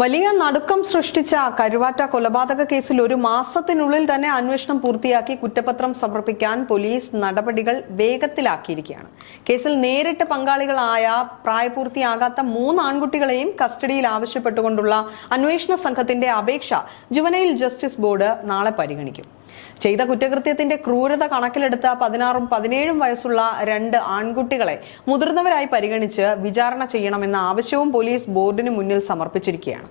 വലിയ നടുക്കം സൃഷ്ടിച്ച കരുവാറ്റ കൊലപാതക കേസിൽ ഒരു മാസത്തിനുള്ളിൽ തന്നെ അന്വേഷണം പൂർത്തിയാക്കി കുറ്റപത്രം സമർപ്പിക്കാൻ പോലീസ് നടപടികൾ വേഗത്തിലാക്കിയിരിക്കുകയാണ്. കേസിൽ നേരിട്ട് പങ്കാളികളായ പ്രായപൂർത്തിയാകാത്ത 3 ആൺകുട്ടികളെയും കസ്റ്റഡിയിൽ ആവശ്യപ്പെട്ടുകൊണ്ടുള്ള അന്വേഷണ സംഘത്തിന്റെ അപേക്ഷ ജുവനൈൽ ജസ്റ്റിസ് ബോർഡ് നാളെ പരിഗണിക്കും. ചെയ്ത കുറ്റകൃത്യത്തിന്റെ ക്രൂരത കണക്കിലെടുത്ത 16ഉം 17ഉം വയസ്സുള്ള 2 ആൺകുട്ടികളെ മുതിർന്നവരായി പരിഗണിച്ച് വിചാരണ ചെയ്യണമെന്ന ആവശ്യവും പോലീസ് ബോർഡിന് മുന്നിൽ സമർപ്പിച്ചിരിക്കുകയാണ്.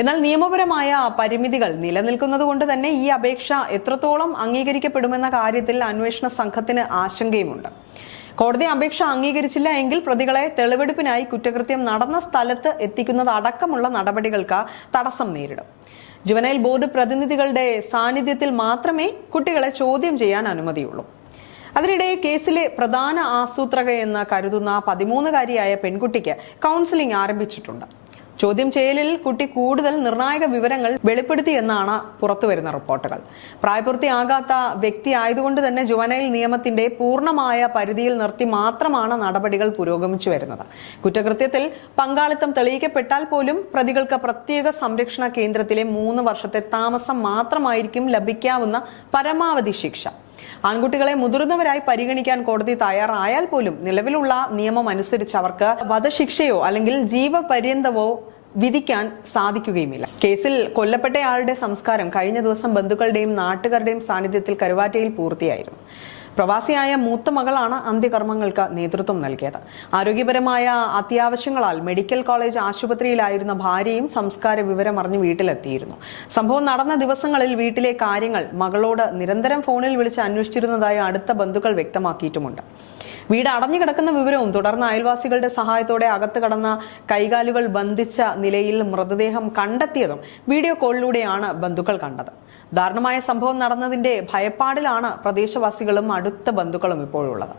എന്നാൽ നിയമപരമായ പരിമിതികൾ നിലനിൽക്കുന്നതുകൊണ്ട് തന്നെ ഈ അപേക്ഷ എത്രത്തോളം അംഗീകരിക്കപ്പെടുമെന്ന കാര്യത്തിൽ അന്വേഷണ സംഘത്തിന് ആശങ്കയുമുണ്ട്. കോടതി അപേക്ഷ അംഗീകരിച്ചില്ല എങ്കിൽ പ്രതികളെ തെളിവെടുപ്പിനായി കുറ്റകൃത്യം നടന്ന സ്ഥലത്ത് എത്തിക്കുന്നതടക്കമുള്ള നടപടികൾക്ക് തടസ്സം നേരിടും. ജുവനൈൽ ബോർഡ് പ്രതിനിധികളുടെ സാന്നിധ്യത്തിൽ മാത്രമേ കുട്ടികളെ ചോദ്യം ചെയ്യാൻ അനുമതിയുള്ളൂ. അതിനിടെ കേസിലെ പ്രധാന ആസൂത്രകയെന്ന് കരുതുന്ന 13കാരിയായ പെൺകുട്ടിക്ക് കൗൺസിലിംഗ് ആരംഭിച്ചിട്ടുണ്ട്. ചോദ്യം ചെയ്യലിൽ കുട്ടി കൂടുതൽ നിർണായക വിവരങ്ങൾ വെളിപ്പെടുത്തിയെന്നാണ് പുറത്തുവരുന്ന റിപ്പോർട്ടുകൾ. പ്രായപൂർത്തിയാകാത്ത വ്യക്തി ആയതുകൊണ്ട് തന്നെ ജുവനൈൽ നിയമത്തിന്റെ പൂർണ്ണമായ പരിധിയിൽ നിർത്തി മാത്രമാണ് നടപടികൾ പുരോഗമിച്ചു വരുന്നത്. കുറ്റകൃത്യത്തിൽ പങ്കാളിത്തം തെളിയിക്കപ്പെട്ടാൽ പോലും പ്രതികൾക്ക് പ്രത്യേക സംരക്ഷണ കേന്ദ്രത്തിലെ 3 വർഷത്തെ താമസം മാത്രമായിരിക്കും ലഭിക്കാവുന്ന പരമാവധി ശിക്ഷ. ആൺകുട്ടികളെ മുതിർന്നവരായി പരിഗണിക്കാൻ കോടതി തയ്യാറായാൽ പോലും നിലവിലുള്ള നിയമം അനുസരിച്ച് അവർക്ക് വധശിക്ഷയോ അല്ലെങ്കിൽ ജീവപര്യന്തമോ വിധിക്കാൻ സാധിക്കുകയുമില്ല. കേസിൽ കൊല്ലപ്പെട്ടയാളുടെ സംസ്കാരം കഴിഞ്ഞ ദിവസം ബന്ധുക്കളുടെയും നാട്ടുകാരുടെയും സാന്നിധ്യത്തിൽ കരുവാറ്റയിൽ പൂർത്തിയായിരുന്നു. പ്രവാസിയായ മൂത്ത മകളാണ് അന്ത്യകർമ്മങ്ങൾക്ക് നേതൃത്വം നൽകിയത്. ആരോഗ്യപരമായ അത്യാവശ്യങ്ങളാൽ മെഡിക്കൽ കോളേജ് ആശുപത്രിയിലായിരുന്ന ഭാര്യയും സംസ്കാര വിവരം അറിഞ്ഞ് വീട്ടിലെത്തിയിരുന്നു. സംഭവം നടന്ന ദിവസങ്ങളിൽ വീട്ടിലെ കാര്യങ്ങൾ മകളോട് നിരന്തരം ഫോണിൽ വിളിച്ച് അന്വേഷിച്ചിരുന്നതായി അടുത്ത ബന്ധുക്കൾ വ്യക്തമാക്കിയിട്ടുമുണ്ട്. വീട് അടഞ്ഞു കിടക്കുന്ന വിവരവും തുടർന്ന് അയൽവാസികളുടെ സഹായത്തോടെ അകത്ത് കടന്ന കൈകാലുകൾ ബന്ധിച്ച നിലയിൽ മൃതദേഹം കണ്ടെത്തിയതും വീഡിയോ കോളിലൂടെയാണ് ബന്ധുക്കൾ കണ്ടത്. ദാരുണമായ സംഭവം നടന്നതിന്റെ ഭയപ്പാടിലാണ് പ്രദേശവാസികളും അടുത്ത ബന്ധുക്കളും ഇപ്പോഴുള്ളത്.